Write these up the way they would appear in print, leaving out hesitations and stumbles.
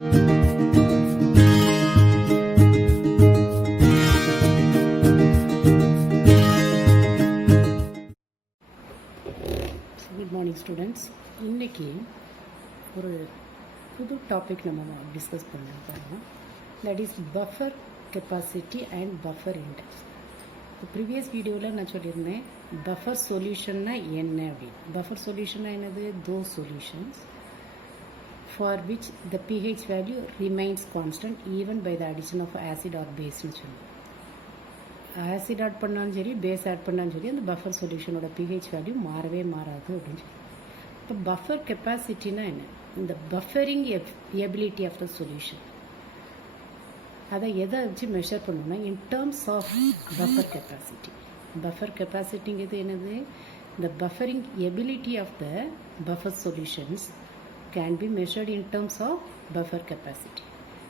Good morning students. இன்னைக்கு ஒரு புது டாபிக் நம்ம டிஸ்கஸ் பண்ணலாம். That is buffer capacity and buffer index. Previous வீடியோவில் நான் சொல்லியிருந்தேன் பஃபர் சொல்யூஷன்னா என்ன அப்படின்னு. பஃபர் சொல்யூஷன்னா என்னது? those solutions for which the pH value remains constant even by the addition of acid or base னு சொல்லுவோம். ஆசிட் ஆட் பண்ணாலும் சரி, பேஸ் ஆட் பண்ணாலும் சரி, அந்த பஃபர் சொல்யூஷனோட pH வேல்யூ மாறவே மாறாது அப்படின்னு சொல்லி. இப்போ பஃபர் கெப்பாசிட்டினா என்ன? இந்த buffering ability of the solution, அதை எதை வச்சு மெஷர் பண்ணணும்னா in terms of buffer capacity. Buffer கெப்பாசிட்டிங்கிறது என்னது? இந்த buffering ability of the buffer solutions can be measured in terms of buffer capacity.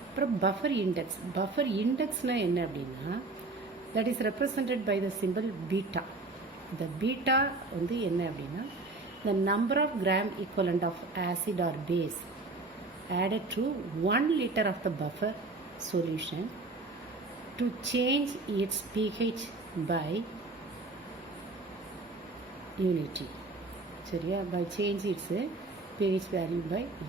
அப்புறம் buffer index. buffer indexனா என்ன அப்படின்னா, that is represented by the symbol beta. the beta வந்து என்ன அப்படின்னா, the number of gram equivalent of acid or base added to 1 liter of the buffer solution to change its pH by unity. சரியா? by change its pH value by U.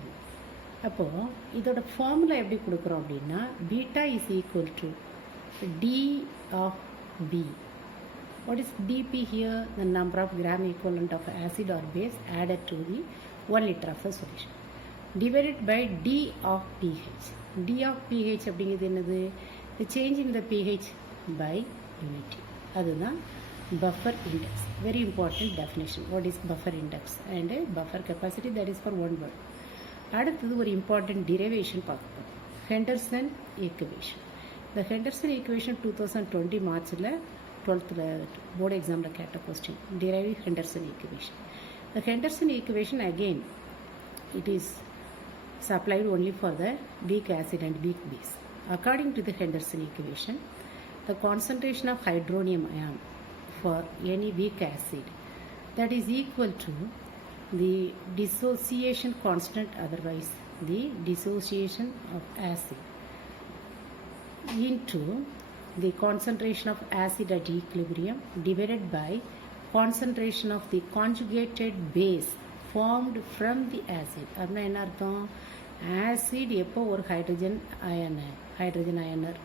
அப்போது இதோட formula எப்படி கொடுக்குறோம் அப்படின்னா, beta is equal to D of B. What is DP here? The number of gram equivalent of acid or base added to the 1 liter of the solution divided by D of pH. D of pH அப்படிங்கிறது என்னது? The change in the pH by unity. அதுதான் buffer index. Very important definition. What is buffer index and buffer capacity? That is for one word. அடுத்தது ஒரு important derivation பார்க்கப்போம். Henderson equation. இந்த Henderson equation 2020 மார்ச்சில் 12th board எக்ஸாமில் கேட்ட question. derive Henderson equation. The Henderson equation again it is supplied only for the weak acid and weak base. According to the Henderson equation, the concentration of hydronium ion for any weak acid that is equal to the dissociation constant, otherwise the dissociation of acid, into the concentration of acid at equilibrium divided by concentration of the conjugated base formed from the acid. அப்படின்னா என்ன அர்த்தம்? Acid எப்போ ஒரு hydrogen அயனை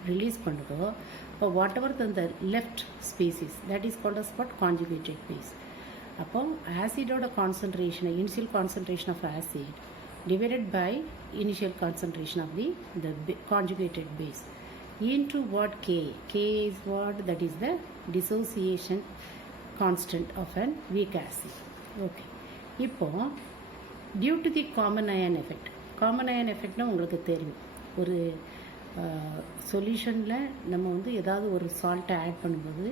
release பண்ணுதோ, இப்போ whatever the left species that is called as what? Conjugated base. அப்போ ஆசிடோட கான்சன்ட்ரேஷனை, initial concentration of acid divided by initial concentration of the conjugated base into what? K. K is what? That is the dissociation constant of an weak acid. Okay. இப்போ due to the common ion effect. common ion effectனா உங்களுக்கு தெரியும். ஒரு சொல்யூஷனில் நம்ம வந்து ஏதாவது ஒரு சால்ட்டை add பண்ணும்போது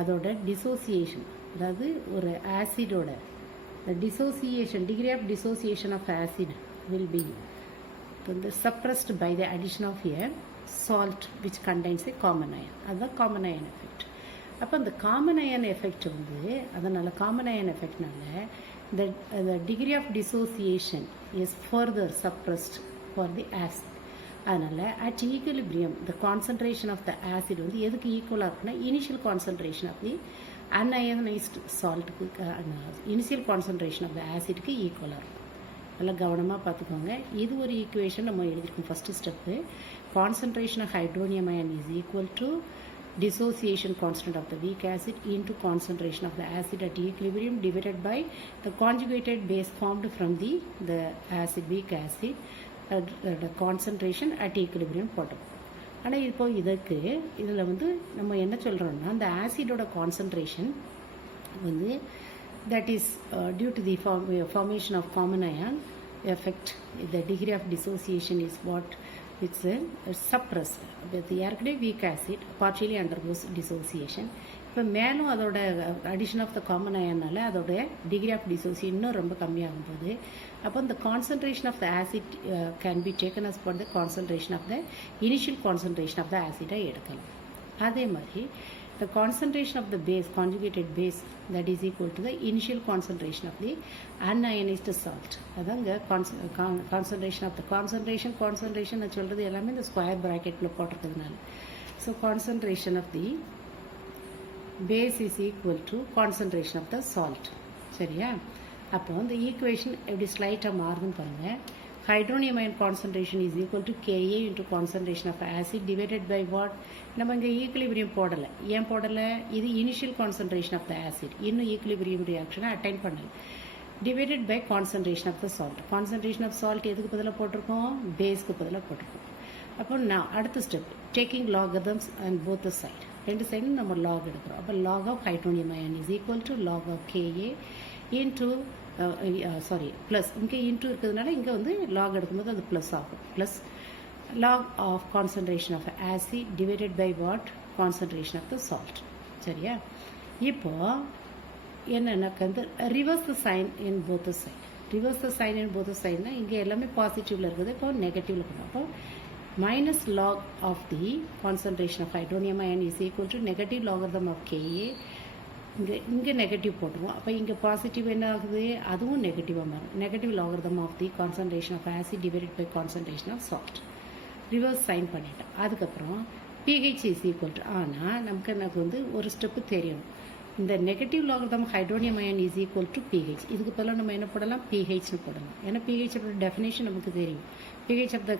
அதோட டிசோசியேஷன், அதாவது ஒரு ஆசிடோட dissociation, degree of dissociation of acid will be suppressed by the addition of a salt which contains a common ion. அதுதான் common ion effect. அப்போ அந்த common ion effect வந்து, அதனால் common ion effectனால the degree of dissociation is further suppressed for the acid. அதனால் at equilibrium the concentration of the acid வந்து எதுக்கு ஈக்குவலாக இருக்குன்னா, initial concentration of the unionised சால்ட்டுக்கு, இனிஷியல் கான்சன்ட்ரேஷன் ஆஃப் த ஆசிட்க்கு ஈக்குவலாக இருக்கும். நல்லா கவனமாக பார்த்துக்கோங்க. இது ஒரு ஈக்குவேஷன் நம்ம எழுதியிருக்கோம். First step, concentration of hydronium ion is equal to dissociation constant of the weak acid into concentration of the acid at equilibrium divided by the conjugated base formed from the acid, weak acid, the concentration at equilibrium போட்டோம். ஆனால் இப்போ இதில் வந்து நம்ம என்ன சொல்கிறோம்னா, அந்த ஆசிடோட concentration வந்து that is due to the formation of common ion effect, the degree of dissociation is what? It's suppressed. ஏற்கனவே week acid partially undergoes dissociation. இப்போ மேலும் அதோட அடிஷன் ஆஃப் த காமன் அயனால் அதோட டிகிரி ஆஃப் டிசோசியேஷன் இன்னும் ரொம்ப கம்மியாகும் போது, அப்போ இந்த concentration of the acid can be taken as for the concentration of the initial concentration of the ஆசிடை எடுக்கலாம். அதே மாதிரி the concentration of the base, conjugated base, that is equal to the initial concentration of the unionized salt. அதாங்க concentration of the concentration நான் சொல்கிறது எல்லாமே இந்த square ப்ராக்கெட்டில் போட்டிருக்கிறதுனால. So concentration of the base is equal to concentration of the salt. சரியா? அப்போ இந்த equation எப்படி ஸ்லைட்டாக மாறுதுன்னு பாருங்கள். hydronium ion concentration is equal to Ka into concentration of acid divided by what? நம்ம இங்கே ஈக்குலிபிரியம் போடலை. ஏன் போடலை? இது initial concentration of the acid, இன்னும் ஈக்குலிபிரியம் ரியாக்ஷனை அட்டைன் பண்ணல. Divided by concentration of the salt. Concentration of salt எதுக்கு பதிலாக போட்டிருக்கோம்? பேஸ்க்கு பதிலாக போட்டிருக்கோம். அப்போ நான் அடுத்த step taking logarithms and both the side, ரெண்டு சைடும் நம்ம லாக் எடுக்கிறோம். அப்போ log of hydronium ion is equal to log of Ka into plus இங்கே இன்டூ இருக்கிறதுனால இங்கே வந்து லாக் எடுக்கும்போது அது ப்ளஸ் ஆகும். Plus log of concentration of acid divided by what? Concentration of the salt. சரியா? இப்போது என்னென்னாக்க வந்து reverse the sign in both the side. Reverse the sign in both the சைட்னா இங்கே எல்லாமே பாசிட்டிவில் இருக்குது, இப்போ நெகட்டிவில் இருக்கணும். அப்போ minus log of the concentration of hydronium ion is equal to negative logarithm of Ka. இங்கே நெகட்டிவ் போட்டுருவோம். அப்போ இங்கே பாசிட்டிவ் என்ன ஆகுது? அதுவும் நெகட்டிவாக மாறும். Negative logarithm of the concentration of acid divided by concentration of salt. Reverse sign பண்ணிட்டேன். அதுக்கப்புறம் pH இஸ் ஈக்குவல் டு, ஆனால் எனக்கு வந்து ஒரு ஸ்டெப்பு தெரியும். இந்த negative logarithm hydronium ion is equal to pH. இதுக்கு பதிலாக நம்ம என்ன போடலாம்? pHன்னு போடலாம். ஏன்னா pHோட டெஃபினேஷன் நமக்கு தெரியும். pH of the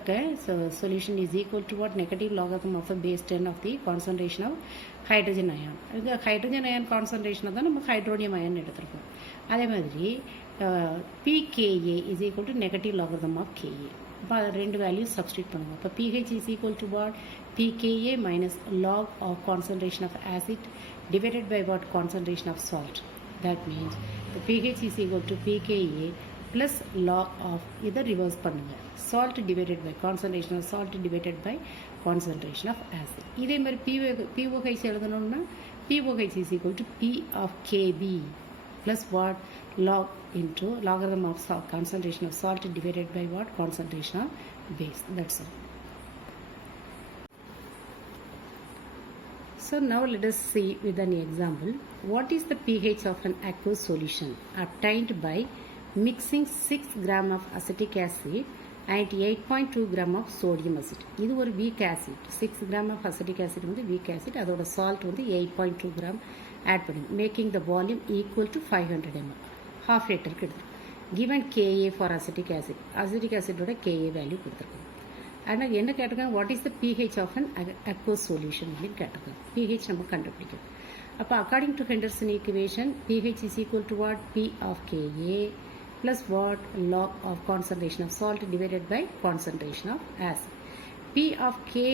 solution is equal to what? Negative logarithm of the base 10 of the concentration of hydrogen ion. இந்த ஹைட்ரஜன் அயன் கான்சன்ட்ரேஷனை தான் நம்ம ஹைட்ரோனியம் அயன் எடுத்துருக்கோம். அதே மாதிரி pKa is equal to negative logarithm of Ka. இப்போ ரெண்டு values substitute பண்ணுவோம். இப்போ pH is equal to what? pKa minus log of concentration of acid divided by what? Concentration of salt. That means the pH is equal to pKa plus log of இதை reverse பண்ணுங்கள். salt divided by concentration of salt divided by concentration of acid. இதே மாதிரி POH எழுதணும்னா POH is equal to P of Kb plus what? Log into logarithm of concentration of salt divided by what? Concentration of base. That's all. So now let us see with an example. What is the pH of an aqueous solution obtained by mixing 6 gram of acetic acid and 8.2 gram of sodium acid? இது ஒரு weak acid. 6 gram of acetic acid வந்து weak acid. அதோட salt வந்து 8.2 gram add பண்ணி making the volume equal to 500 ml. half liter எடுத்து given Ka for acetic acid. acetic acid ஓட Ka value கொடுத்துருக்கோம். ஆனால் என்ன கேட்டிருக்காங்க? What is the pH of an aqueous solution அப்படின்னு கேட்டிருக்காங்க. pH நம்ம கண்டுபிடிக்கணும். அப்போ according to Henderson equation pH is equal to what? P of Ka plus what? Log of concentration of salt divided by concentration of acid. P of Ka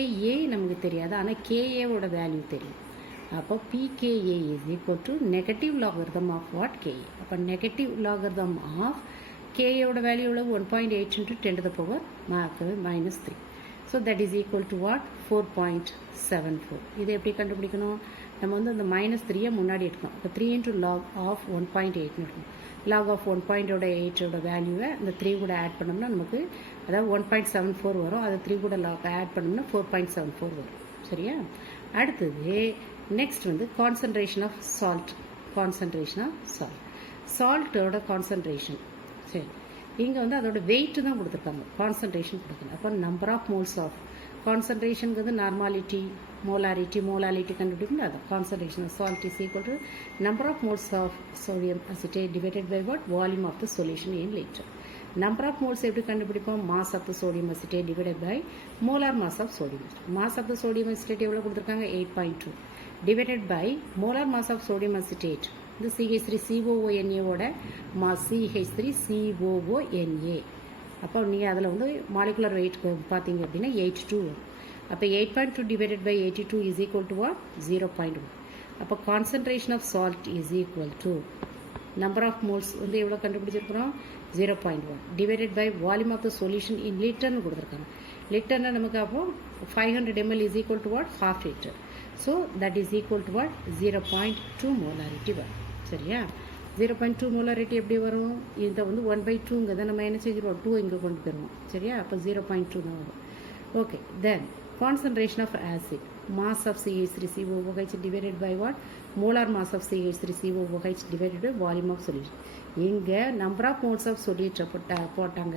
நமக்கு தெரியாது, ஆனால் Ka ஓட value தெரியும். அப்போ pKa is equal to negative logarithm of what? Ka. அப்போ negative logarithm of Ka ஓட value எவ்வளவு? 1.8 into 10 to the power minus 3. So that is equal to what? 4.74. இதை எப்படி கண்டுபிடிக்கணும்? நம்ம வந்து அந்த minus 3 முன்னாடி எடுக்கணும். அப்போ 3 into log of 1.8 எடுக்கணும். log of 1.8 ஓட வேல்யூவை அந்த 3 கூட ஆட் பண்ணோம்னா நமக்கு அதாவது 1.74 வரும். அது 3 கூட ஆட் பண்ணோம்னா 4.74 வரும். சரியா? அடுத்தது நெக்ஸ்ட் வந்து concentration of salt. Concentration of salt, சால்ட்டோட கான்சன்ட்ரேஷன். சரி, இங்கே வந்து அதோட வெயிட்டு தான் கொடுத்துருக்காங்க, கான்சன்ட்ரேஷன் கொடுக்கணும். அப்போ நம்பர் ஆஃப் மோல்ஸ் ஆஃப் கான்சன்ட்ரேஷனுங்கிறது நார்மாலிட்டி, மோலாலிட்டி கண்டுபிடிக்கணும். அது concentration of salt is equal to number of moles of sodium acetate divided by what? Volume of the solution in litre. Number of moles எப்படி கண்டுபிடிப்போம்? Mass of the sodium acetate divided by molar mass of sodium acetate. Mass of the sodium acetate எவ்வளோ கொடுத்துருக்காங்க? 8.2 divided by molar mass of sodium acetate. இந்த CH3COONA ஓட mass CH3COONA. அப்போ நீங்கள் அதில் வந்து மாலிகுலர் வெயிட் பார்த்தீங்க அப்படின்னா 82 வரும். அப்போ 8.2 divided by 82 is equal to what? 0.1. அப்போ concentration of salt is equal to number of moles வந்து எவ்வளோ கண்டுபிடிச்சிருக்கிறோம்? 0.1 divided by volume of the solution in லிட்டர்னு கொடுத்துருக்காங்க. லிட்டர்னா நமக்கு அப்போ 500 ml is equal to what? half liter. So that is equal to what? 0.2 molarity வரும். சரியா? 0.2 மோலாரிட்டி எப்படி வரும்? இதை வந்து 1/2ங்கிறத நம்ம என்ன செஞ்சிருவோம்? 2 இங்கே கொண்டு போயிடுவோம். சரியா? அப்போ 0.2 தான் வரும். Okay, then concentration of acid. mass of CH3COOH divided by what? Molar mass of CH3COOH divided by volume of solution. இங்கே நம்பர் ஆஃப் மோல்ஸ் ஆஃப் சொல்யூட்டை போட்டாங்க.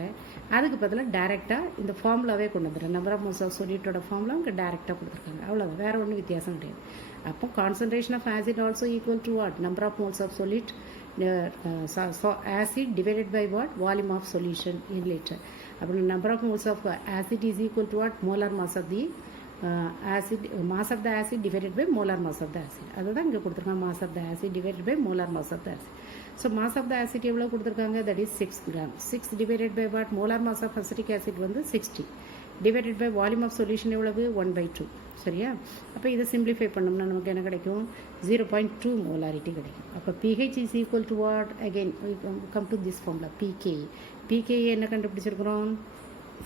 அதுக்கு பதிலாக டைரெக்டாக இந்த ஃபார்முலாவே கொண்டு வந்துடுறேன். நம்பர் ஆஃப் மோல்ஸ் ஆஃப் சொல்யூட்டோட ஃபார்முலா இங்கே டைரெக்டாக கொடுத்துருக்காங்க. அவ்வளோதான், வேறு ஒன்றும் வித்தியாசம் கிடையாது. அப்போ concentration of acid also equal to what? Number of moles of solute acid divided by what? Volume of solution in liter. அப்புறம் number of moles of acid is equal to what? Molar mass of the mass of the acid divided by molar mass of the acid. அதுதான் இங்கே கொடுத்துருக்காங்க, mass of the acid divided by molar mass of the acid. So mass of the acid எவ்வளோ கொடுத்துருக்காங்க? that is 6 gram. 6 divided by what? molar mass of acetic acid வந்து 60 divided by volume of solution எவ்வளவு? 1/2. சரியா? அப்போ இதை simplify பண்ணோம்னா நமக்கு என்ன கிடைக்கும்? 0.2 molarity கிடைக்கும். அப்போ pH is equal to what? Again we come to this formula pKa. pKa என்ன கண்டுபிடிச்சிருக்கிறோம்?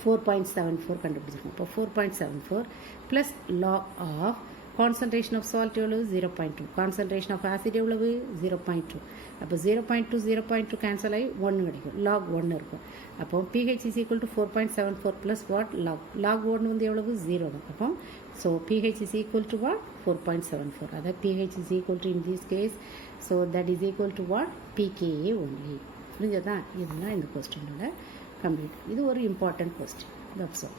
4.74 கண்டுபிடிச்சிருக்கோம். இப்போ 4.74 plus log of concentration of salt எவ்வளவு? 0.2. கான்சன்ட்ரேஷன் ஆஃப் ஆசிட் எவ்வளவு? 0.2. அப்போ 0.2 கேன்சல் ஆகி 1 கிடைக்கும். log 1 இருக்கும். அப்போ pH is equal to 4.74 plus what? log 1 வந்து எவ்வளவு? 0 தான். அப்போ so pH is equal to what? 4.74. அதாவது pH is equal to in this case, so that is equal to what? pKa only. புரிஞ்சதான்? இதுதான் இந்த கொஸ்டினோட கம்ப்ளீட். இது ஒரு இம்பார்ட்டன்ட் கொஸ்டின். That's all.